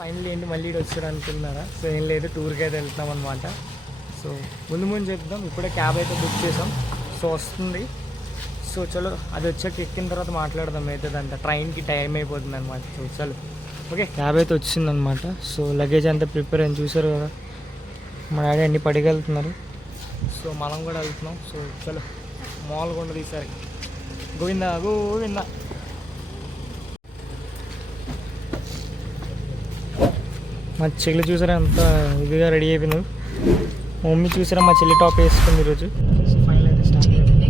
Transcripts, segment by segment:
Final ఏంటి మళ్ళీ వచ్చారు అనుకున్నారా? సో ఏం లేదు, టూర్కి అయితే వెళ్తున్నాం అనమాట. సో ముందు చెప్దాం, ఇప్పుడే క్యాబ్ అయితే బుక్ చేసాం. సో వస్తుంది. సో చలో అది వచ్చాక ఎక్కిన తర్వాత మాట్లాడదాం అవుతుందంట. ట్రైన్కి టైం అయిపోతుంది అనమాట. సో చలో ఓకే, క్యాబ్ అయితే వచ్చిందనమాట. సో లగేజ్ అంతా ప్రిపేర్ అని చూసారు కదా, మా డాడీ అన్ని పడికెళ్తున్నారు. సో మనం కూడా వెళ్తున్నాం. సో చలో మామూలుగా ఉండదు ఈసారి. గోవిందా గోవిందా. మా చెల్లి చూసారా అంత ఇదిగా రెడీ అయిపోయింది. మా మమ్మీ చూసారా మా చెల్లి టాప్ వేసుకుంది ఈరోజు. సో ఫైనల్ అయితే స్టార్ట్ అయ్యింది.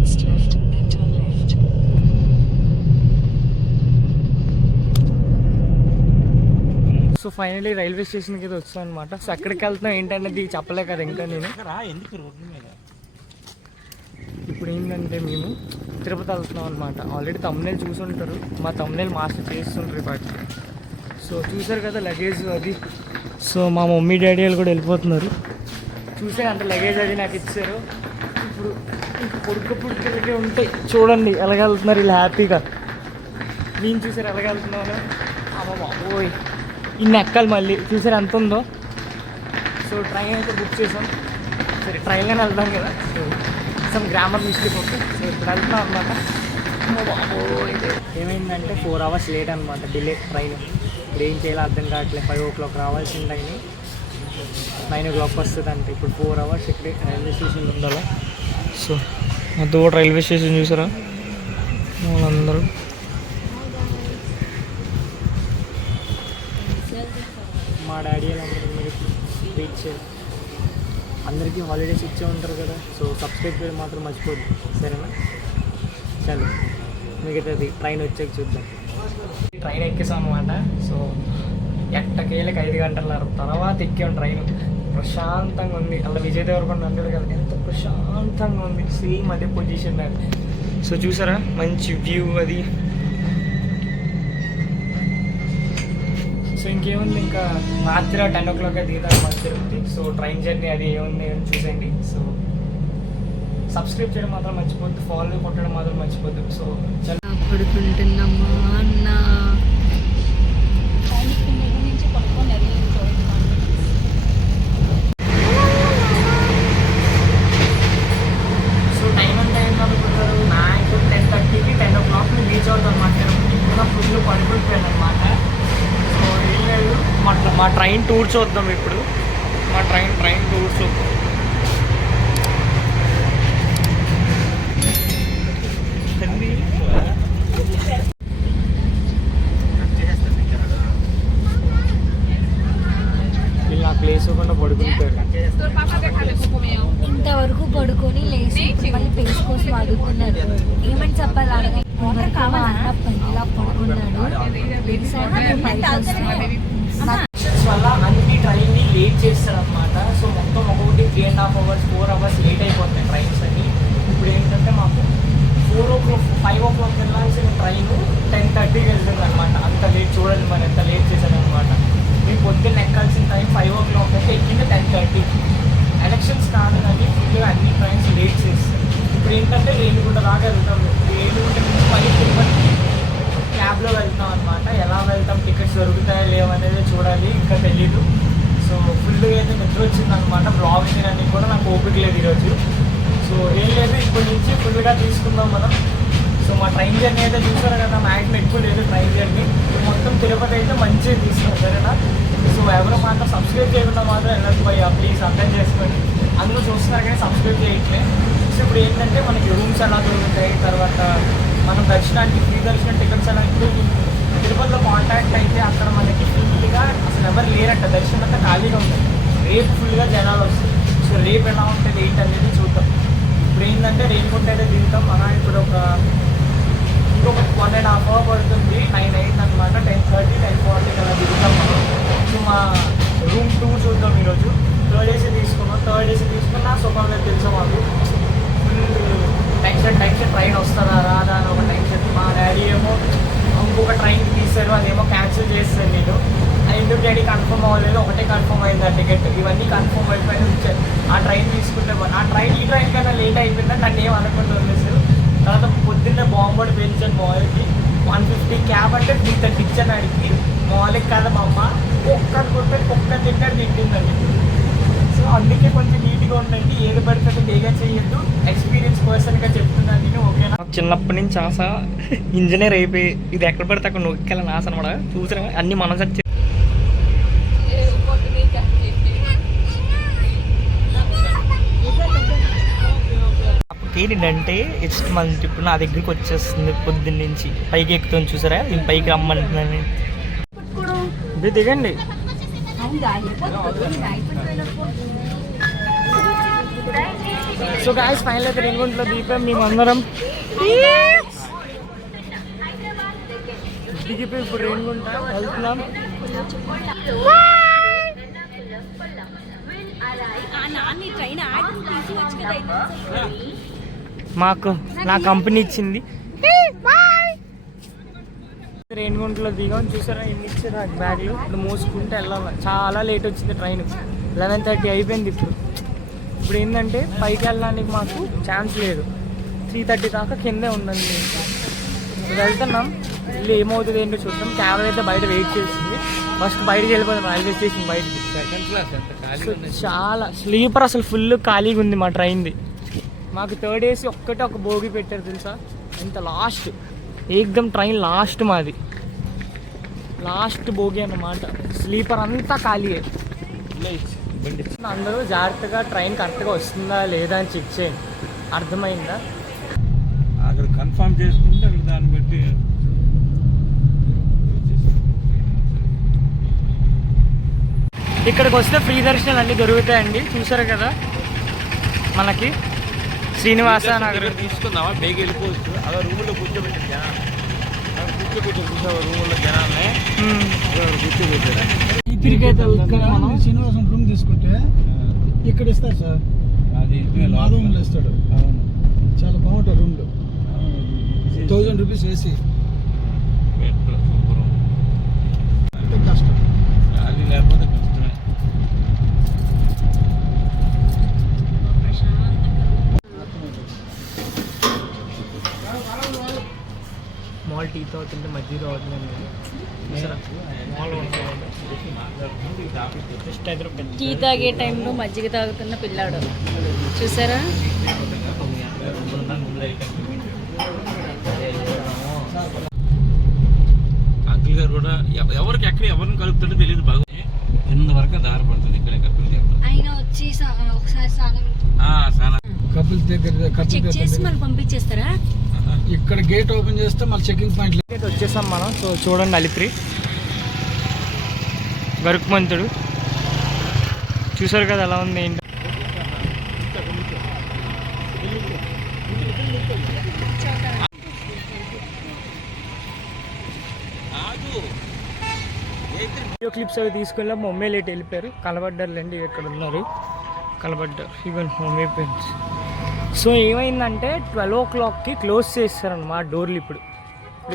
సో ఫైనలీ రైల్వే స్టేషన్కి అయితే వచ్చాను అనమాట. సో ఎక్కడికి వెళ్తున్నాం ఏంటనేది చెప్పలే కదా ఇంకా నేను. ఇప్పుడు ఏంటంటే మేము తిరుపతి వెళ్తున్నాం అనమాట. ఆల్రెడీ తమ్మునేలు చూసి ఉంటారు, మా తమ్మునేలు మాస్టర్ చేస్తుంటారు పాటి. సో చూసారు కదా లగేజ్ అది. సో మా మమ్మీ డాడీ వాళ్ళు కూడా వెళ్ళిపోతున్నారు. చూసే అంత లగేజ్ అది నాకు ఇచ్చారు. ఇప్పుడు పుట్టుకలకే ఉంటాయి. చూడండి ఎలాగెళ్తున్నారు ఇలా హ్యాపీగా. నేను చూసారు ఎలాగెళ్తున్నాను. అమ్మ బాబోయ్, ఇన్ని ఎక్కాలి మళ్ళీ. చూసారు ఎంత ఉందో. సో ట్రైన్ అయితే బుక్ చేసాం. సరే ట్రైన్లోనే వెళ్దాం కదా. So some grammar mistake okay. So ఇప్పుడు వెళ్తున్నాం అనమాట. అమ్మ బాబోయ్, ఏమైందంటే 4 hours లేట్ అనమాట, డిలే ట్రైన్. ఇప్పుడు ఏం చేయాలో అర్థం కావట్లేదు. 5 o'clock రావాల్సిన ట్రైన్ 9 o'clock వస్తుంది అంటే ఇప్పుడు 4 hours ఇక్కడే రైల్వే స్టేషన్ ఉండాలి. సో మొత్తం కూడా రైల్వే స్టేషన్ చూసారా వాళ్ళందరూ. మా డాడీ వాళ్ళందరూ మీరు వెయిట్ చేయాలి. అందరికీ హాలిడేస్ ఇచ్చే ఉంటారు కదా. సో సబ్స్క్రైబ్ చేయడం మాత్రం మర్చిపోద్దు, సరేనా? చలో మిగతాది ట్రైన్ వచ్చాక చూద్దాం. ట్రైన్ ఎక్కేసాం అనమాట. సో ఎట్టకేళ్ళకి 5 గంటల తర్వాత ఎక్కాం ట్రైన్. ప్రశాంతంగా ఉంది. అలా విజయ్ దేవరకొండ అంటాడు కదా, ఎంత ప్రశాంతంగా ఉంది. సేమ్ అదే పొజిషన్ అది. సో చూసారా మంచి వ్యూ అది. సో ఇంకేముంది, ఇంకా రాత్రి 10 o'clock దిగుతాను మన తిరుపతి. సో ట్రైన్ జర్నీ అది ఏముంది అని చూసేయండి. సో సబ్స్క్రైబ్ చేయడం మాత్రం మర్చిపోద్దు, ఫాలో కొట్టడం మాత్రం మర్చిపోద్దు. సో పడుకుంటున్నామా అన్న. సో టైం అంటే ఏంటి అనుకుంటారు, నాకు 10:30కి 10 o'clock రీచ్ అవుతాం అనమాట. ఇప్పుడు ఫుల్ పడుకుంటున్నాను అనమాట. సో ఏం లేదు, మా ట్రైన్ టూర్ చూద్దాం ఇప్పుడు. మా ట్రైన్ టూర్ చూద్దాం. వీళ్ళు నాకు లేచకుండా పడుకుంటారు. ఇంతవరకు పడుకొని లేచి మళ్ళీ పేస్ కోసం అడుగుతున్నారు. ఏమని చెప్పాలి అన్న ఇలా పడుకున్నాడు. వల్ల అన్ని ట్రైన్ని లేట్ చేస్తాడు అనమాట. సో మొత్తం ఒకటి 3.5 hours 4 hours లేట్ అయిపోతాయి ట్రైన్స్ అని. ఇప్పుడు ఏంటంటే మాకు 4 o'clock 5 o'clock వెళ్ళాల్సిన ట్రైన్ 10:30కి వెళ్తుంది అనమాట. అంత లేట్ చూడండి మరి ఎంత లేట్ చేశాడు అనమాట. మేము పొద్దున్న ఎక్కాల్సిన టైం 5 o'clock అయితే ఎక్కింది 10:30. ఎలక్షన్స్ కాదు కానీ ఫుల్గా అన్ని ట్రైన్స్ లేట్ చేస్తాయి. ఇప్పుడు ఏంటంటే రేణిగుంట దాకా వెళ్తాం. రేణిగుంట నుంచి మళ్ళీ తిరుపతి క్యాబ్లో వెళ్తాం అనమాట. ఎలా వెళ్తాం, టికెట్స్ దొరుకుతాయా లేవనేది చూడాలి, ఇంకా తెలీదు. సో ఫుల్గా అయితే నిద్ర వచ్చింది అనమాట. బ్లాగ్ చేయడానికి కూడా నాకు ఓపిక లేదు ఈరోజు. సో ఏం లేదు, ఇప్పటి నుంచి ఫుల్గా తీసుకుందాం మనం. సో మా ట్రైన్ జర్నీ అయితే చూసారు కదా, మ్యాక్సిమం ఎక్కువ లేదు ట్రైన్ జర్నీ. మొత్తం తిరుపతి అయితే మంచిగా తీసుకో, సరేనా? సో ఎవరో మాత్రం సబ్స్క్రైబ్ చేయకుండా మాత్రం వెళ్ళదు భయ్యా, ప్లీజ్ అర్థం చేసుకోండి. అందరూ చూస్తున్నారు కానీ సబ్స్క్రైబ్ చేయట్లే. సో ఇప్పుడు ఏంటంటే మనకి రూమ్స్ ఎలా దొరుకుతాయి, తర్వాత మనం దర్శనానికి ఫ్రీ దర్శనం టికెట్స్ ఎలా. ఇప్పుడు తిరుపతిలో కాంటాక్ట్ అయితే అక్కడ మనకి ఫుల్గా అసలు ఎవరు లేరంట, దర్శనం అంతా ఖాళీగా ఉంది. రేపు ఫుల్గా జనాలు వస్తాయి. సో రేపు ఎలా ఉంటుంది ఏంటి అనేది చూద్దాం. ఇప్పుడు ఏంటంటే రేణిగుంట అయితే దిగుతాం అలా. ఇప్పుడు ఇంకొక 1.5 hour పడుతుంది. 9 అయింది అనమాట. 10:30 10:40 అలా దిగుతాం మనం. సో మా రూమ్ టూర్ చూద్దాం ఈరోజు. 3rd AC తీసుకున్నాం. 3rd AC తీసుకున్నా సుఖంగా తెలుసు మాకు. ఫుల్ టెన్షన్ ట్రైన్ వస్తుందా రాదా అని ఒక టెన్షన్. మా డాడీ ఏమో ఇంకొక ట్రైన్ తీశారు, అదేమో క్యాన్సిల్ చేస్తాను నేను. ఎందుకు డాడీ కన్ఫర్మ్ అవ్వలేదు, ఒకటే కన్ఫర్మ్ అయింది ఆ టికెట్. ఇవన్నీ కన్ఫర్మ్ అయిపోయిన ఆ ట్రైన్ తీసుకుంటే ఈ ట్రైన్ కన్నా లేట్ అయిపోయిందని నన్ను ఏం అనుకుంటూ వదిలేసారు. తర్వాత పొద్దున్నే బాంబడి పెంచాను మాల్కి. 150 క్యాబ్ అంటే 330 ఇచ్చాను అడిగి. మాల్కి కదా మా అమ్మ ఒక్క కొంచెం నీట్గా ఉండండి, ఏది పడితే బేగా చేయొద్దు. ఎక్స్పీరియన్స్ పర్సన్గా చెప్తున్నాను నేను, ఓకేనా? చిన్నప్పటి నుంచి ఆశ ఇంజనీర్ అయిపోయి ఇది ఎక్కడ పడితే అక్కడ నొక్కెళ్ళని ఆశ అనమాట. చూసినా అన్ని మనం సెట్ ఏంటంటే నెక్స్ట్ మంత్ ఇప్పుడు నా దగ్గరికి వచ్చేస్తుంది పొద్దున్న నుంచి. పైకి ఎక్కుతాను చూసారా, నేను పైకి రమ్మంటున్నాను. ఇది దిగండి. సో గాయస్ ఫైనల్ అయితే రేణిగుంటలో దీపం మేము అందరం దిగిపోయి ఇప్పుడు రేణిగుంట వెళ్తున్నాం. మాకు నా కంపెనీ ఇచ్చింది. రేణిగుంటలో దిగాం చూసారా, ఎన్ని ఇచ్చారు ఆ బ్యాగ్లు. ఇప్పుడు మోసుకుంటే వెళ్ళాలి, చాలా లేట్ వచ్చింది ట్రైన్. 11:30 అయిపోయింది. ఇప్పుడు ఏంటంటే పైకి వెళ్ళడానికి మాకు ఛాన్స్ లేదు. 3:30 దాకా కిందే ఉండండి. వెళ్తున్నాం, ఇల్లు ఏమవుతుంది ఏంటో చూద్దాం. క్యాబ్ అయితే బయట వెయిట్ చేస్తుంది. ఫస్ట్ బయటకు వెళ్ళిపోతాం రైల్వే స్టేషన్ బయటకి. చాలా స్లీపర్, అసలు ఫుల్ ఖాళీగా ఉంది మా ట్రైన్ది. మాకు థర్డ్ ఏసీ ఒక్కటే ఒక బోగి పెట్టారు తెలుసా, ఎంత లాస్ట్ ఏకదం ట్రైన్ లాస్ట్ మాది, లాస్ట్ బోగి అన్నమాట. స్లీపర్ అంతా ఖాళీయే. అందరూ జాగ్రత్తగా ట్రైన్ కరెక్ట్గా వస్తుందా లేదా అని చెక్ చేయండి, అర్థమైందా? అక్కడ కన్ఫర్మ్ చేసుకుంటే అక్కడ దాన్ని బట్టి ఇక్కడికి వస్తే ఫ్రీ దర్శనాలు అన్నీ దొరుకుతాయండి. చూసారు కదా, మనకి శ్రీనివాస నగర్ తీసుకుందామా, బేగ వెళ్ళిపోవచ్చు. అలా రూముల్లో కూర్చోబెట్టారు జనాలు, కూర్చోబెట్టారు చూసావా రూముల్లో జనాల్ని కూర్చోబెట్టారు. శ్రీనివాసం రూమ్ తీసుకుంటే ఇక్కడ ఇస్తారు సార్, అది మా రూమ్లో ఇస్తాడు. చాలా బాగుంటాయి రూమ్లో, 1000 రూపీస్ వేసి. కష్టం అది లేకపోతే కష్టమే. మాల్ టీ తాగుతుంటే మజ్జిగ తాగుతున్నాను. టీ తాగే టైంలో మజ్జిగ తాగుతున్న పిల్లాడు చూసారా. అంకుల్ గారు కూడా ఎవరికి ఎక్కడ ఎవరిని కలుపుతుందో తెలియదు. బాగా కింద వరకు దారి పడుతుంది. ఇక్కడ ఆయన వచ్చి ఒకసారి కపుల్ దగ్గర చెక్ చేసి మనం పంపించేస్తారా. ఇక్కడ గేట్ ఓపెన్ చేస్తే మళ్ళీ చెకింగ్ పాయింట్ గేట్ వచ్చేసాం మనం. సో చూడండి, అలిపిరి గరుకుమంతుడు చూసారు కదా ఎలా ఉంది ఏంటి. వీడియో క్లిప్స్ అవి తీసుకెళ్ళి మమ్మీ లేట్ వెళ్ళిపోయారు. కనబడ్డారులేండి, ఎక్కడ ఉన్నారు కనబడ్డారు. ఈవెన్ మమ్మీ పెన్స్. సో ఏమైందంటే 12 o'clockకి క్లోజ్ చేస్తారన్నమాట డోర్లు. ఇప్పుడు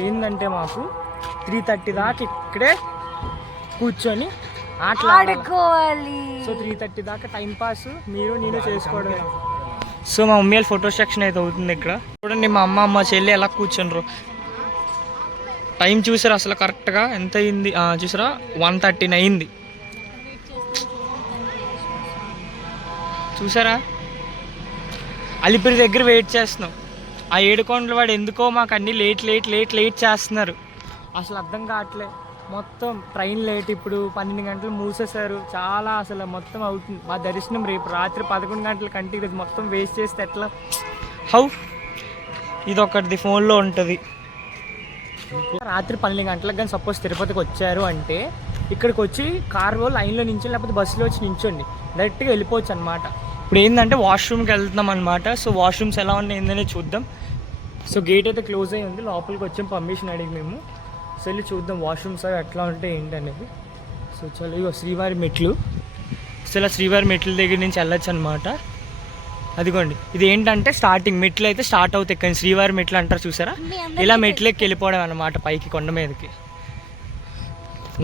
ఏంటంటే మాకు 3:30 దాకా ఇక్కడే కూర్చొని ఆడుకోవాలి. సో 3:30 దాకా టైం పాస్ మీరు నేను చేసుకోవడం. సో మా మమ్మీ వాళ్ళ ఫోటో సెక్షన్ అయితే అవుతుంది ఇక్కడ. చూడండి మా అమ్మ చెల్లి ఎలా కూర్చుండ్రు. టైం చూసారా అసలు కరెక్ట్గా ఎంత అయింది చూసారా, 1:13 అయింది చూసారా. అలిపిరి దగ్గర వెయిట్ చేస్తున్నాం. ఆ ఏడుకొండల వాడు ఎందుకో మాకు అన్నీ లేట్ చేస్తున్నారు. అసలు అర్థం కావట్లే. మొత్తం ట్రైన్ లేట్. ఇప్పుడు 12 గంటలు మూసేశారు. చాలా అసలు మొత్తం అవుతుంది. మా దర్శనం రేపు రాత్రి 11 గంటల కంటే ఇది మొత్తం వేస్ట్ చేస్తే ఎట్లా. హౌ ఇది ఒకటిది ఫోన్లో ఉంటుంది. రాత్రి 12 గంటలకు కానీ సపోజ్ తిరుపతికి వచ్చారు అంటే ఇక్కడికి వచ్చి కార్లో లైన్లో నించొని లేకపోతే బస్సులో వచ్చి నించోండి, డైరెక్ట్గా వెళ్ళిపోవచ్చు అనమాట. ఇప్పుడు ఏంటంటే వాష్రూమ్కి వెళ్తున్నాం అనమాట. సో వాష్రూమ్స్ ఎలా ఉన్నాయి ఏందనే చూద్దాం. సో గేట్ అయితే క్లోజ్ అయ్యి ఉంది. లోపలికి వచ్చాం పర్మిషన్ అడిగి మేము. సో వెళ్ళి చూద్దాం వాష్రూమ్స్ అవి ఎట్లా ఉంటాయి ఏంటి అనేది. సో చలో ఇగో శ్రీవారి మెట్లు. సో ఇలా శ్రీవారి మెట్ల దగ్గర నుంచి వెళ్ళొచ్చు అనమాట. అదిగోండి ఇది ఏంటంటే స్టార్టింగ్ మెట్లు అయితే స్టార్ట్ అవుతాయి. కానీ శ్రీవారి మెట్లు అంటారు చూసారా, ఇలా మెట్లెక్కి వెళ్ళిపోవడం అనమాట పైకి కొండ మీదకి.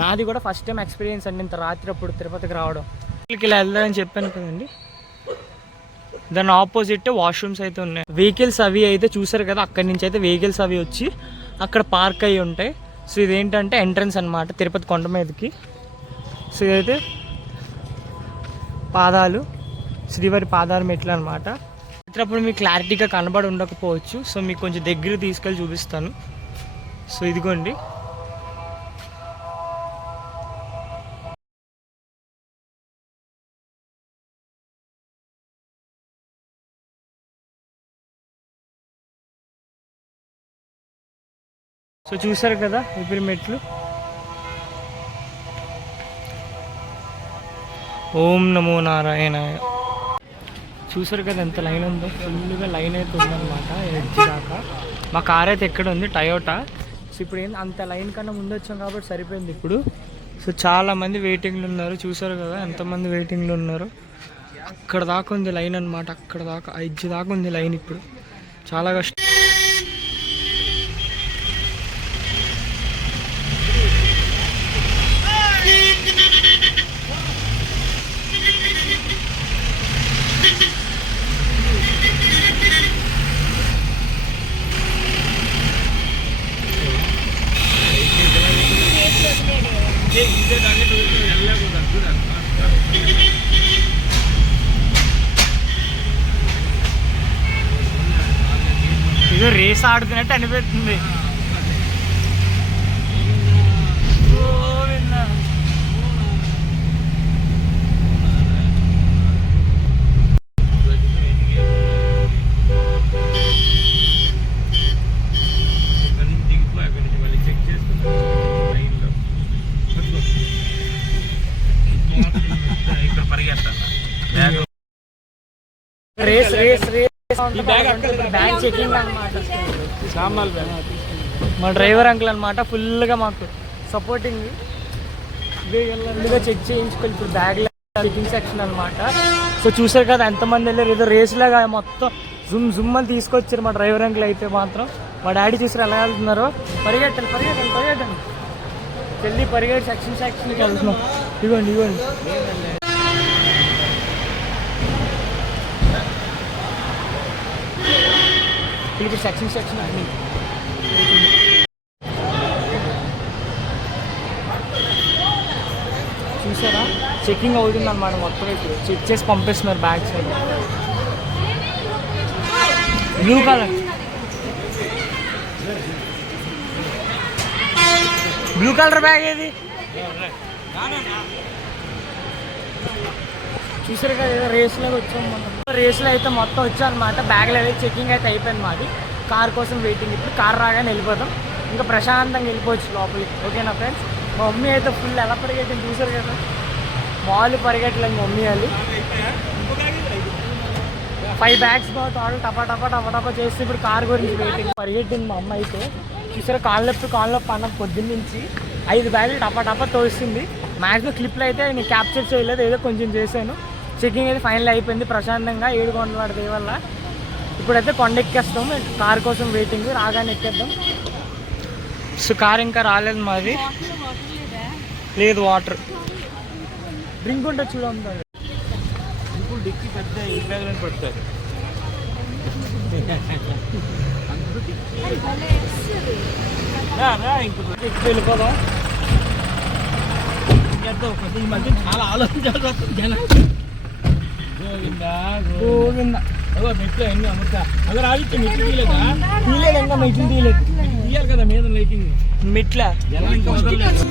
నాది కూడా ఫస్ట్ టైం ఎక్స్పీరియన్స్ అండి ఇంత రాత్రి అప్పుడు తిరుపతికి రావడం. ఇలా వెళ్దామని చెప్పాను కదండి. దాని ఆపోజిట్ వాష్రూమ్స్ అయితే ఉన్నాయి. వెహికల్స్ అవి అయితే చూసారు కదా, అక్కడి నుంచి అయితే వెహికల్స్ అవి వచ్చి అక్కడ పార్క్ అయ్యి ఉంటాయి. సో ఇదేంటంటే ఎంట్రన్స్ అనమాట తిరుపతి కొండ మీదకి. సో ఇదైతే పాదాలు శ్రీవారి పాదాల మెట్లు అనమాట. అప్పుడు మీకు క్లారిటీగా కనబడి ఉండకపోవచ్చు, సో మీకు కొంచెం దగ్గర తీసుకెళ్ళి చూపిస్తాను. సో ఇదిగోండి, సో చూసారు కదా ఇప్పుడు మెట్లు. ఓం నమో నారాయణాయ. చూసారు కదా ఎంత లైన్ ఉందో, ఫుల్గా లైన్ అయితే ఉందన్నమాట ఎడ్జ్ దాకా. మా కార్ అయితే ఎక్కడ ఉంది, టయోటా. సో ఇప్పుడు ఏంటి అంత లైన్ కన్నా ముందు వచ్చాం కాబట్టి సరిపోయింది ఇప్పుడు. సో చాలామంది వెయిటింగ్లు ఉన్నారు, చూసారు కదా ఎంతమంది వెయిటింగ్లు ఉన్నారు. అక్కడ దాకా ఉంది లైన్ అనమాట, అక్కడ దాకా ఎడ్జ్ దాకా ఉంది లైన్. ఇప్పుడు చాలా కష్టం. ఇది రేస్ ఆడుతున్నట్టు అనిపిస్తుంది. Race race race bag checking అనమాట. మా డ్రైవర్ అంకుల్ అనమాట, ఫుల్గా మాకు సపోర్టింగ్. ఫుల్గా చెక్ చేయించుకోవాలి ఇప్పుడు బ్యాగ్ చెకింగ్ సెక్షన్ అనమాట. సో చూసారు కదా ఎంతమంది వెళ్ళారు, ఏదో రేస్ లాగా మొత్తం జుమ్ జుమ్ అని తీసుకొచ్చారు మా డ్రైవర్ అంకుల్ అయితే మాత్రం. మా డాడీ చూసారు ఎలా వెళ్తున్నారో. పరిగెట్టండి పరిగెట్టండి పరిగెట్టండి, వెళ్ళి పరిగెట్టి సెక్షన్కి వెళ్తున్నాం. ఇవ్వండి ఇవ్వండి. ఇది సెక్షన్ అండి. చూసారా చెకింగ్ అవుతుంది అనమాట మొత్తం. ఇప్పుడు చెక్ చేసి పంపిస్తున్నారు bags. Blue colour blue colour bag ఏది చూసారు కదా, ఏదో రేస్లోకి వచ్చాము మనం. రేస్లో అయితే మొత్తం వచ్చామన్నమాట. బ్యాగ్లో అయితే చెకింగ్ అయితే అయిపోయింది మాది. కార్ కోసం వెయిటింగ్. ఇప్పుడు కార్ రాగానే వెళ్ళిపోతాం, ఇంకా ప్రశాంతంగా వెళ్ళిపోవచ్చు లోపలికి. ఓకేనా ఫ్రెండ్స్. మా మమ్మీ అయితే ఫుల్ ఎలా పరిగెట్టింది చూసారు కదా, మాల్ పరిగెట్టలేదు మా మమ్మీ వాళ్ళు. 5 బ్యాగ్స్ బాగా టపా టపా టపా టపా చేస్తే ఇప్పుడు కార్ గురించి వెయిటింగ్. పరిగెట్టింది మా అమ్మ అయితే. చూసారా కాళ్ళు నొప్పి అన్న పొద్దున్న నుంచి 5 బ్యాగులు టపా టపా తోస్తుంది. మ్యాక్సిమం క్లిప్లు అయితే నేను క్యాప్చర్ చేయలేదు, ఏదో కొంచెం చేశాను. చెకింగ్ అయితే ఫైనల్ అయిపోయింది ప్రశాంతంగా. 7 కొండల దయ వల్ల ఇప్పుడైతే కొండ ఎక్కేస్తాం. కార్ కోసం వెయిటింగ్, రాగానే ఎక్కేద్దాం. సో కార్ ఇంకా రాలేదు మాది. లేదు వాటర్ డ్రింక్ ఉంటే చూడండి. ఇప్పుడు డిక్కి పెద్ద ఈ బ్యాగ్లను పడతారు. వెళ్ళిపోదాం. ఈ మధ్య చాలా ఆలోచించాల్సి వస్తుంది జనం. మెట్లు అన్ని అమ్ముతా అలా రావిచ్చే మెట్లు తీయలేదా? తీయలేదు ఇంకా మెట్లు తీయలేదు. తీయాలి కదా మీద లైటింగ్. మెట్ల జనం ఇంకా వదలలేదు.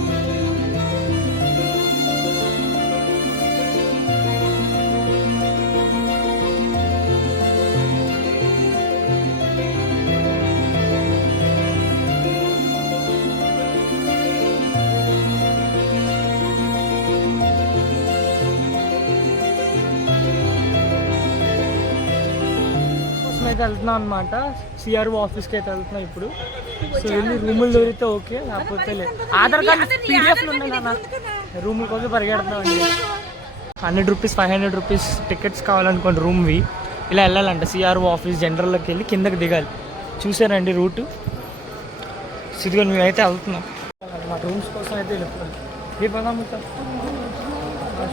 అయితే వెళ్తున్నాం అనమాట. సిఆర్ఓ ఆఫీస్కి అయితే వెళ్తున్నాం ఇప్పుడు. సో వెళ్ళి రూములు దొరికితే ఓకే, లేకపోతే లేదు. ఆధార్ కార్డు పీడిఎఫ్లు ఉన్నాయి నాన్న. రూముల కోసం పరిగెడుతున్నాం అండి. 100 రూపీస్ 500 రూపీస్ టికెట్స్ కావాలనుకోండి రూమ్వి. ఇలా వెళ్ళాలంట సిఆర్ఓ ఆఫీస్. జనరల్లోకి వెళ్ళి కిందకి దిగాలి. చూసారండి రూటు. సిద్ధిగా మేమైతే వెళ్తున్నాం మా రూమ్స్ కోసం అయితే వెళ్ళిపోవాలి.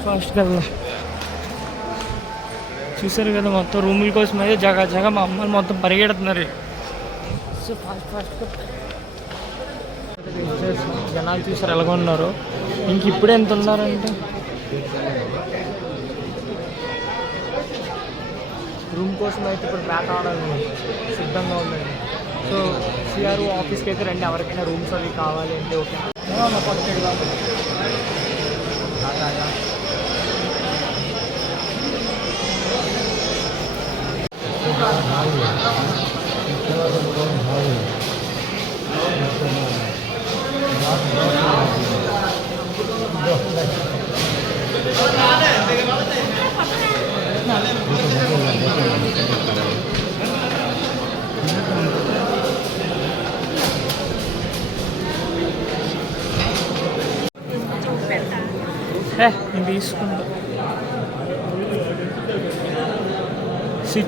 ఫాస్ట్గా వెళ్దాం. చూసారు కదా మొత్తం రూముల కోసం అయితే జగ మా అమ్మలు మొత్తం పరిగెడుతున్నారు. సో ఫాస్ట్గా జనాలు చూసారు ఎలాగ ఉన్నారు. ఇంక ఇప్పుడు ఎంత ఉన్నారంటే రూమ్ కోసం అయితే ఇప్పుడు బ్యాక్ అవ్వడానికి సిద్ధంగా ఉందండి. సో సిఆర్ఓ ఆఫీస్కి అయితే రండి, ఎవరికైనా రూమ్స్ అవి కావాలి అంటే ఓకే. నేను తీసుకుంటా.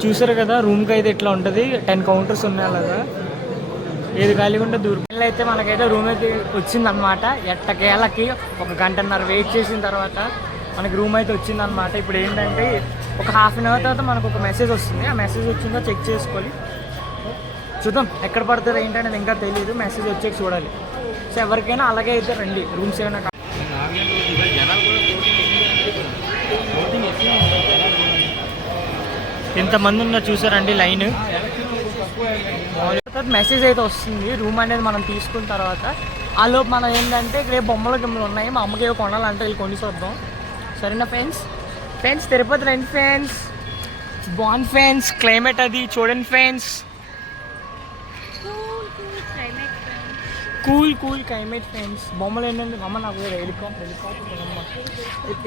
చూసారు కదా రూమ్కి అయితే ఇట్లా ఉంటుంది, 10 కౌంటర్స్ ఉన్నాయి అలాగా. ఏది ఖాళీగా ఉంటే దూరం అయితే మనకైతే రూమ్ అయితే వచ్చిందనమాట. ఎట్టకేళ్ళకి 1 గంటన్నర వెయిట్ చేసిన తర్వాత మనకి రూమ్ అయితే వచ్చిందనమాట. ఇప్పుడు ఏంటంటే ఒక హాఫ్ అన్ అవర్ తర్వాత మనకు ఒక మెసేజ్ వస్తుంది. ఆ మెసేజ్ వచ్చిందో చెక్ చేసుకోవాలి, చూద్దాం ఎక్కడ పడుతుందో ఏంటనేది ఇంకా తెలియదు. మెసేజ్ వచ్చాక చూడాలి. సో ఎవరికైనా అలాగే అయితే రండి, రూమ్స్ ఏమైనా ఎంతమంది ఉన్నా చూసారండి లైన్. మెసేజ్ అయితే వస్తుంది రూమ్ అనేది మనం తీసుకున్న తర్వాత. ఆ లోపు మనం ఏంటంటే రేపు బొమ్మలు గిమ్మలు ఉన్నాయి, మా అమ్మకి ఏవో కొనాలంటే వీళ్ళు కొని చూద్దాం. సరేనా ఫ్రెండ్స్ తిరుపతి రండి ఫ్రెండ్స్, బాన్ ఫ్రెండ్స్, క్లైమేట్ అది చూడండి ఫ్రెండ్స్, కూల్ క్లైమేట్ ఫ్రెండ్స్. బొమ్మలు ఏంటంటే అమ్మ నాకు హెలికాప్టర్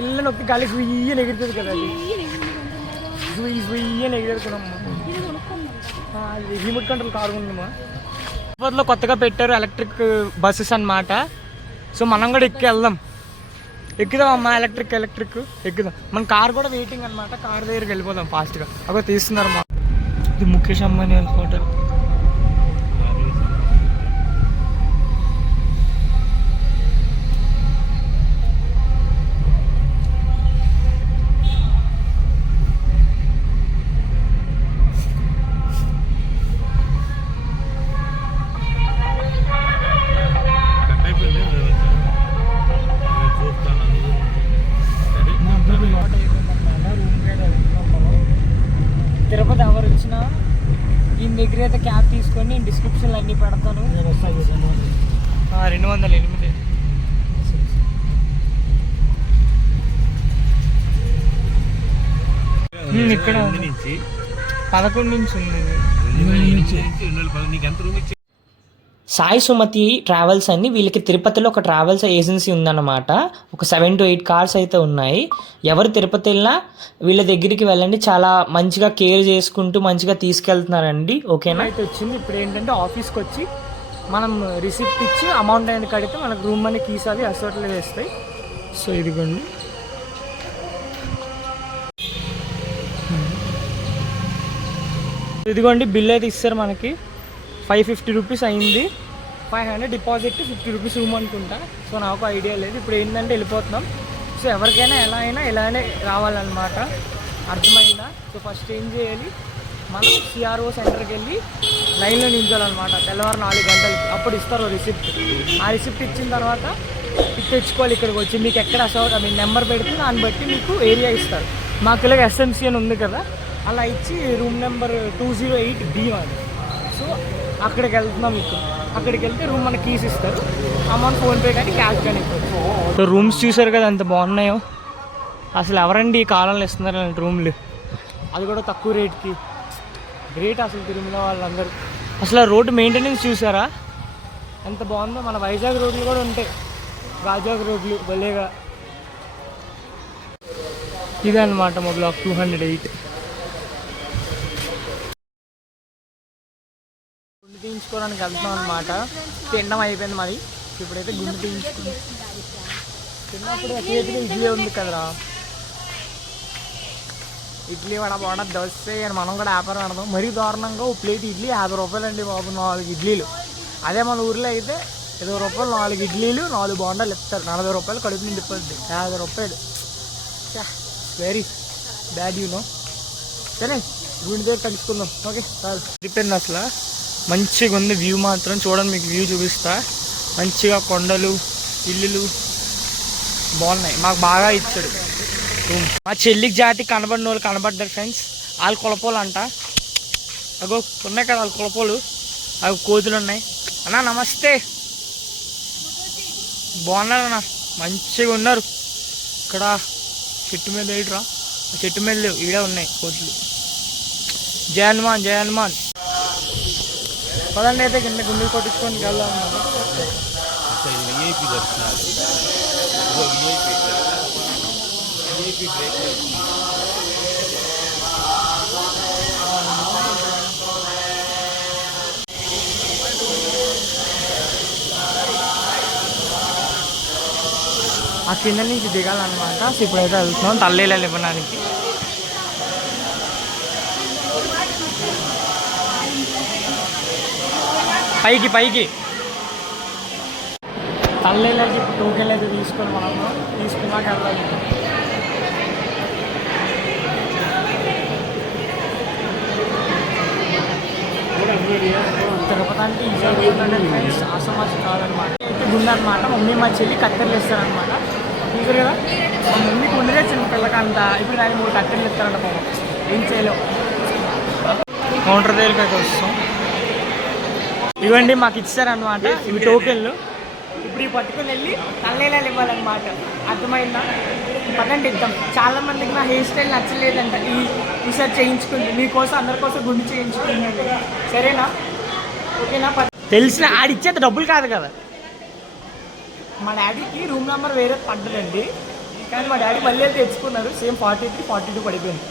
ఇళ్ళ నొక్కి గాలి జుయ్యని ఎగురుతుంది కదా, అది జుయ్యని ఎగురుతున్నామ్మా. అది రిమోట్ కంట్రోల్ కారు ఉందమ్మా. తిరుపతిలో కొత్తగా పెట్టారు ఎలక్ట్రిక్ బస్సెస్ అన్నమాట. సో మనం కూడా ఎక్కి వెళ్దాం. ఎక్కుదాం అమ్మా, ఎలక్ట్రిక్ ఎక్కుదాం. మన కార్ కూడా వెయిటింగ్ అనమాట. కార్ దగ్గరికి వెళ్ళిపోదాం ఫాస్ట్గా. అక్కడ తీస్తున్నారు మా, ఇది ముఖేష్ అంబానీ హోటల్. తిరుపతి ఎవరు వచ్చినా దీని దగ్గర అయితే క్యాబ్ తీసుకొని నేను డిస్క్రిప్షన్లో అన్నీ పెడతాను. 208 ఇక్కడ 11 నుంచి ఉంది. సాయి సుమతి ట్రావెల్స్ అని వీళ్ళకి తిరుపతిలో ఒక ట్రావెల్స్ ఏజెన్సీ ఉందన్నమాట. ఒక 7 to 8 కార్స్ అయితే ఉన్నాయి. ఎవరు తిరుపతి వెళ్ళినా వీళ్ళ దగ్గరికి వెళ్ళండి, చాలా మంచిగా కేర్ చేసుకుంటూ మంచిగా తీసుకెళ్తున్నారండి. ఓకేనా అయితే వచ్చింది. ఇప్పుడు ఏంటంటే ఆఫీస్కి వచ్చి మనం రిసిప్ట్ ఇచ్చి అమౌంట్ అనేది కడితే మనకు రూమ్ అని కీస్ అవి అసోట్లు వేస్తాయి. సో ఇదిగోండి, బిల్ అయితే ఇస్తారు మనకి. 550 రూపీస్ అయింది. 500 డిపాజిట్, 50 రూపీస్ రూమ్ అనుకుంటా. సో నాకు ఐడియా లేదు. ఇప్పుడు ఏంటంటే వెళ్ళిపోతున్నాం. సో ఎవరికైనా ఇలానే రావాలన్నమాట, అర్థమైందా? సో ఫస్ట్ ఏం చేయాలి, మనం సిఆర్ఓ సెంటర్కి వెళ్ళి లైన్లో నించాలన్నమాట. తెల్లవారు 4 గంటలకి. అప్పుడు ఇస్తారు రిసిప్ట్. ఆ రిసిప్ట్ ఇచ్చిన తర్వాత ఇది తెచ్చుకోవాలి ఇక్కడికి వచ్చి. మీకు ఎక్కడ నెంబర్ పెడితే దాన్ని బట్టి మీకు ఏరియా ఇస్తారు. మాకు ఇలాగ ఎస్ఎంసీ అని ఉంది కదా, అలా ఇచ్చి రూమ్ నెంబర్ 208B అది. సో అక్కడికి వెళ్తున్నాం. ఇప్పుడు అక్కడికి వెళ్తే రూమ్ మనకి కీస్ ఇస్తారు. అమౌంట్ ఫోన్పే కానీ క్యాష్ కానీ ఇస్తారు. సో రూమ్స్ చూసారు కదా ఎంత బాగున్నాయో. అసలు ఎవరండి ఈ కాలంలో ఇస్తున్నారు అలాంటి రూమ్లు, అది కూడా తక్కువ రేట్కి. గ్రేట్ అసలు తిరుమల వాళ్ళందరూ. అసలు ఆ రోడ్డు మెయింటెనెన్స్ చూసారా ఎంత బాగుందో. మన వైజాగ్ రోడ్లు కూడా ఉంటాయి, గాజాగ్ రోడ్లు భలేగా. ఇదే అనమాట మా బ్లాక్ 208. గుండు తీయించుకోవడానికి వెళ్తున్నాం అనమాట. తినడం అయిపోయింది మరి. ఇప్పుడైతే గుండు తీయించుకున్నాం. తిన్నప్పుడు చేతిలో ఇడ్లీ ఉంది కదరా, ఇడ్లీ వడ బోడ దోశ అని మనం కూడా వ్యాపారం ఆడదాం. మరీ దారుణంగా ఓ ప్లేట్ ఇడ్లీ 50 రూపాయలు అండి బాబు, 4 ఇడ్లీలు. అదే మన ఊర్లో అయితే 20 రూపాయలు 4 ఇడ్లీలు 4 బోండాలు ఇస్తారు. 40 రూపాయలు కడుపు నిండిపోద్ది. 50 రూపాయలు వెరీ బ్యాడ్ నో. సరే గుండె దగ్గర కలుసుకుందాం. ఓకే సార్ అయిపోయింది. అసలు మంచిగా ఉంది వ్యూ మాత్రం. చూడండి మీకు వ్యూ చూపిస్తా. మంచిగా కొండలు, ఇల్లులు బాగున్నాయి. మాకు బాగా ఇచ్చాడు రూమ్. మా చెల్లికి జాతి కనబడిన వాళ్ళు కనబడ్డారు ఫ్రెండ్స్. వాళ్ళు కులపోలు అంట. అగో ఉన్నాయి కదా వాళ్ళు కులపోలు, అవి కోతులు ఉన్నాయి. అన్నా నమస్తే, బాగున్నారు అన్న, మంచిగా ఉన్నారు. ఇక్కడ చెట్టు మీద వేయడరా, చెట్టు మీద లేవు, ఈడే ఉన్నాయి కోతులు. జయ హనుమాన్, జయ హనుమాన్. పదండి అయితే కింద గుండెలు కొట్టించుకొని వెళ్దాం. విఐపి దర్శనాలు, విఐపి ఆ కింద నుంచి దిగాలన్నమాట. సో ఇప్పుడైతే వెళ్తున్నాం తల్లీలలో ఇవ్వడానికి. పైకి పైకి తల్లీలకి టోకెన్లు అయితే తీసుకొని మనము తీసుకున్నాక వెళ్ళాలి. తిరుపతి ఈ సైడ్ ఆసమాసం కాదనమాట. అయితే గుండె అనమాట. మమ్మీ మా చెల్లి కత్తెరలు ఇస్తారనమాట. చూసారు కదా, మా మమ్మీకి ఉండదే చిన్న పిల్లకంత. ఇప్పుడు ఆయన 3 కత్తెరలు ఇస్తారంట. పాపం ఏం చేయలేవు. కౌంటర్ దగ్గరికి అయితే వస్తాం. ఇవ్వండి మాకు ఇచ్చారనమాట ఇవి టోకెన్లు. ఇప్పుడు ఈ పట్టుకుని వెళ్ళి తల్లీలాలు ఇవ్వాలన్నమాట. అర్థమైందా? పదండి ఇద్దాం. చాలా మందికి నా హెయిర్ స్టైల్ నచ్చలేదంట. ఈసారి చేయించుకుంది మీకోసం, అందరికోసం గుండు చేయించుకున్నాను. సరేనా? ఓకేనా? తెలిసిన ఆడిచ్చేది డబ్బులు కాదు కదా. మా డాడీకి రూమ్ నెంబర్ వేరే పడ్డదండి, కానీ మా డాడీ మళ్ళీ తెచ్చుకున్నారు. సేమ్ 43, 42 పడిపోయింది.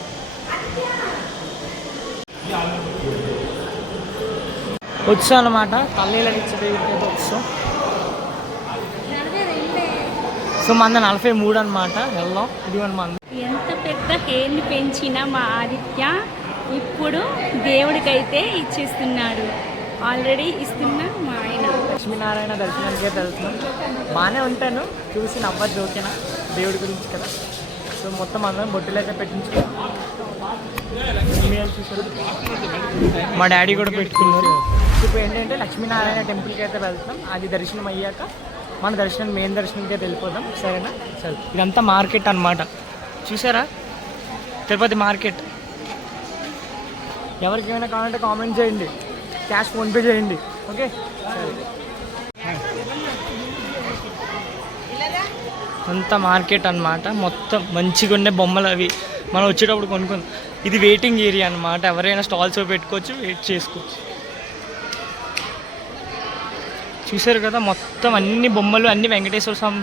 వచ్చాం అనమాట తల్లీలని ఇచ్చే దగ్గరికి వచ్చాం. సో మంది 43 అనమాట. వెళ్దాం. ఇదిగోండి మంది. ఎంత పెద్ద హెయిర్ని పెంచిన మా ఆదిత్య ఇప్పుడు దేవుడికైతే ఇచ్చేస్తున్నాడు. ఆల్రెడీ ఇస్తున్నా మా ఆయన. లక్ష్మీనారాయణ దర్శనానికి అయితే వెళ్తున్నాం. బాగానే ఉంటాను, చూసి నవ్వద్దు. ఓకేనా? దేవుడి గురించి కదా. సో మొత్తం అందరం బొట్టులు అయితే పెట్టించుకున్నాం. చూసారు, మా డాడీ కూడా పెట్టుకున్నారు. ఇప్పుడు ఏంటంటే లక్ష్మీనారాయణ టెంపుల్కి అయితే వెళ్తున్నాం. అది దర్శనం అయ్యాక మన దర్శనం మెయిన్ దర్శనంకి అయితే వెళ్ళిపోదాం. సరేనా? సరే. ఇదంతా మార్కెట్ అనమాట. చూసారా, తిరుపతి మార్కెట్. ఎవరికి ఏమైనా కావాలంటే కామెంట్ చేయండి, క్యాష్ ఫోన్పే చేయండి. ఓకే, సరే. అంతా మార్కెట్ అనమాట. మొత్తం మంచిగా ఉండే బొమ్మలు అవి మనం వచ్చేటప్పుడు కొనుక్కుందాం. ఇది వెయిటింగ్ ఏరియా అనమాట. ఎవరైనా స్టాల్స్ పెట్టుకోవచ్చు, వెయిట్ చేసుకోవచ్చు. చూసారు కదా, మొత్తం అన్ని బొమ్మలు, అన్ని వెంకటేశ్వర స్వామి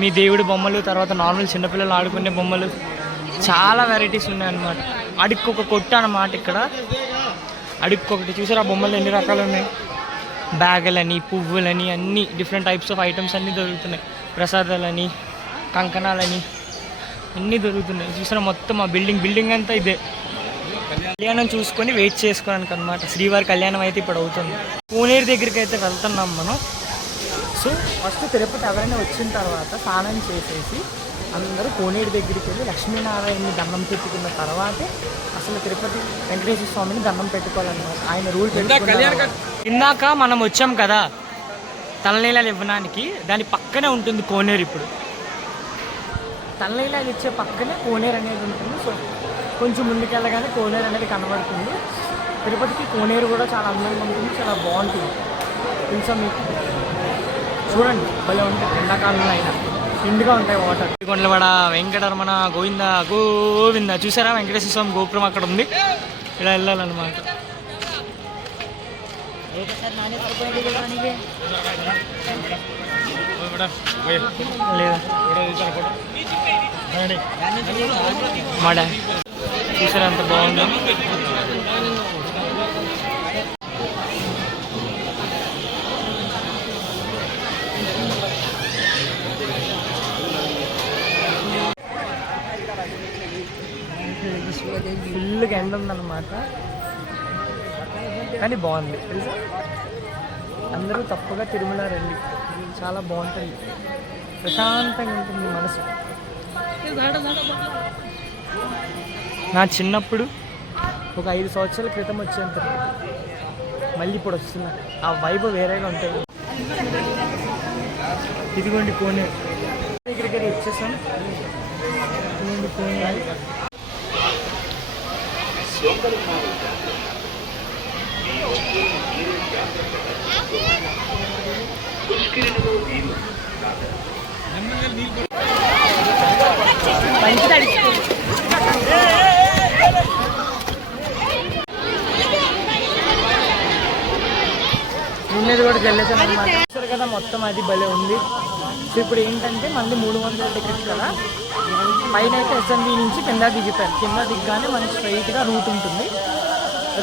మీ దేవుడి బొమ్మలు, తర్వాత నార్మల్ చిన్నపిల్లలు ఆడుకునే బొమ్మలు, చాలా వెరైటీస్ ఉన్నాయన్నమాట. అడుక్కొక కొట్టు అనమాట. ఇక్కడ అడుక్కొకటి. చూసారు ఆ బొమ్మలు ఎన్ని రకాలు ఉన్నాయి. బ్యాగులని, పువ్వులని, అన్ని డిఫరెంట్ టైప్స్ ఆఫ్ ఐటమ్స్ అన్నీ దొరుకుతున్నాయి. ప్రసాదాలని, కంకణాలని అన్నీ దొరుకుతున్నాయి. చూసారా మొత్తం ఆ బిల్డింగ్ అంతా ఇదే. కళ్యాణం చూసుకొని వెయిట్ చేసుకోవడానికి అనమాట. శ్రీవారి కళ్యాణం అయితే ఇప్పుడు అవుతుంది. కోనేరు దగ్గరికి అయితే వెళ్తున్నాం మనం. సో ఫస్ట్ తిరుపతి ఎవరైనా వచ్చిన తర్వాత స్నానం చేసేసి అందరూ కోనేరు దగ్గరికి వెళ్ళి లక్ష్మీనారాయణని దండం పెట్టుకున్న తర్వాతే అసలు తిరుపతి వెంకటేశ్వర స్వామిని దండం పెట్టుకోవాలన్నమాట. ఆయన రూల్ పెట్టుకున్నారు. ఇందాక మనం వచ్చాం కదా తలనీలాలు ఇవ్వడానికి, దాని పక్కనే ఉంటుంది కోనేరు. ఇప్పుడు తలనీలాలు ఇచ్చే పక్కనే కోనేరు అనేది ఉంటుంది. సో కొంచెం ముందుకెళ్ళగానే కోనేరు అనేది కనబడుతుంది. తిరుపతికి కోనేరు కూడా చాలా అందంగా ఉంటుంది, చాలా బాగుంటుంది. కొంచెం మీకు చూడండి, భలే ఉంటుంది. ఎండాకాలంలో అయినా నిండుగా ఉంటాయి వాటర్. కొండలవాడ వెంకటరమణ గోవింద గోవింద. చూసారా వెంకటేశ్వర స్వామి గోపురం అక్కడ ఉంది. ఇలా వెళ్ళాలన్నమాట. లేదా మాడ చూసారా అంత బాగుంది. ఫుల్గా ఎండ ఉందన్నమాట, కానీ బాగుంది తెలుసా. అందరూ తప్పగా తిరుమల రండి, చాలా బాగుంటుంది, ప్రశాంతంగా ఉంటుంది మనసు. నా చిన్నప్పుడు ఒక 5 సంవత్సరాల క్రితం వచ్చేంత మళ్ళీ ఇప్పుడు వస్తున్నా. ఆ వైబ్ వేరేగా ఉంటుంది. ఇదిగోండి కోనేరు దగ్గరికి వచ్చేసాం. ఇదిగోండి కోనేరు. సో నిన్నది కూడా వెళ్ళేసాను అనమాట. చూసారు కదా మొత్తం అది భలే ఉంది. సో ఇప్పుడు ఏంటంటే మళ్ళీ 300 టికెట్స్ కదా, పైన అయితే ఎస్ఎంబి నుంచి కింద దిగుతారు. కింద దిగ్గానే మనకి స్ట్రైట్గా రూట్ ఉంటుంది,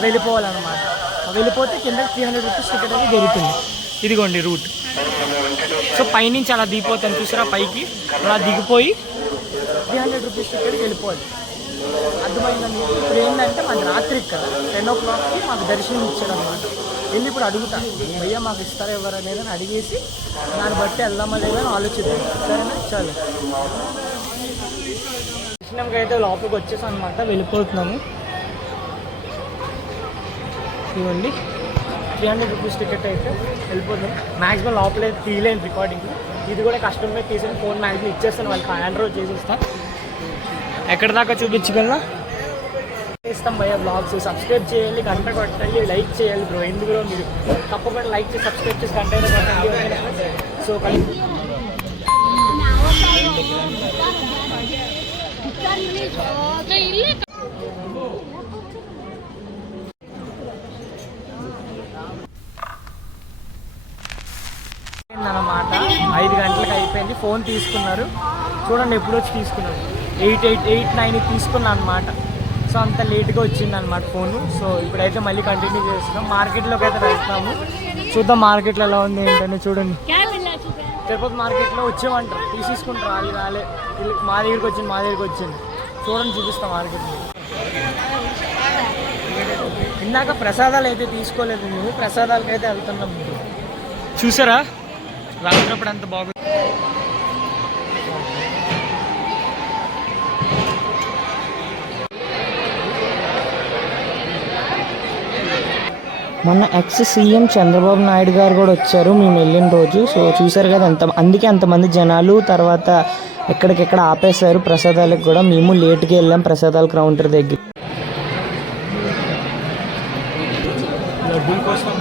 వెళ్ళిపోవాలన్నమాట. వెళ్ళిపోతే కింద 300 రూపీస్ టికెట్ అది దొరుకుతుంది. ఇదిగోండి రూట్. సో పైనుంచి అలా దిగిపోతాను చూసారా, పైకి అలా దిగిపోయి 300 రూపీస్ టికెట్కి వెళ్ళిపోవాలి. అర్థమైందండి. ఇప్పుడు ఏంటంటే మాది రాత్రికి కదా 10 o'clockకి మాకు దర్శనం ఇచ్చాడు అనమాట. వెళ్ళి ఇప్పుడు అడుగుతా, భయ్యా మాకు ఇస్తారా ఎవరు అనేది అని అడిగేసి దాన్ని బట్టి వెళ్దామా లేదని ఆలోచిద్దాం. సరేనా, చాలు. దర్శనంకి అయితే లోపలికి వచ్చేసాం అనమాట, వెళ్ళిపోతున్నాము. ఇవ్వండి 300 రూపీస్ టికెట్ అయితే వెళ్ళిపోతాం. మ్యాక్సిమం లోపల తీయలేను రికార్డింగ్, ఇది కూడా కష్టంగా తీసిన ఫోన్ మ్యాక్సిమం ఇచ్చేస్తాను వాళ్ళకి, ఆండ్రాయిడ్ చేసేస్తాను. ఎక్కడి దాకా చూపించగలనా చేస్తాం భయ్యా బ్లాగ్స్. సబ్స్క్రైబ్ చేయాలి, గంట కొట్టండి, లైక్ చేయాలి బ్రో. ఎందుకు మీరు తప్పకుండా లైక్ చేసి సబ్స్క్రైబ్ చేసి గంట కొట్టండి. సో అన్నమాట 5 గంటలకు అయిపోయింది. ఫోన్ తీసుకున్నారు చూడండి, ఎప్పుడు వచ్చి తీసుకున్నారు 8-9 తీసుకున్నాను అనమాట. సో అంత లేట్గా వచ్చింది అనమాట ఫోను. సో ఇప్పుడైతే మళ్ళీ కంటిన్యూ చేస్తున్నాం. మార్కెట్లోకి అయితే వెళ్తాము, చూద్దాం మార్కెట్లో ఎలా ఉంది ఏంటని. చూడండి తిరుపతి మార్కెట్లో వచ్చేమంటారు, తీసుకుంటారు. వాళ్ళు రాలే, మా దగ్గరికి వచ్చింది. చూడండి, చూపిస్తాం మార్కెట్లో. ఇందాక ప్రసాదాలు అయితే తీసుకోలేదు మేము, ప్రసాదాలకి అయితే వెళ్తున్నాం. చూసారా రాత్రిప్పుడు అంత బాగుంది. మొన్న ఎక్స్ సీఎం చంద్రబాబు నాయుడు గారు కూడా వచ్చారు మేము వెళ్ళిన రోజు. సో చూసారు కదా అందుకే అంతమంది జనాలు. తర్వాత ఎక్కడికెక్కడ ఆపేశారు ప్రసాదాలకు కూడా. మేము లేట్గా వెళ్ళాం ప్రసాదాల కౌంటర్ దగ్గర. లడ్డూల కోసం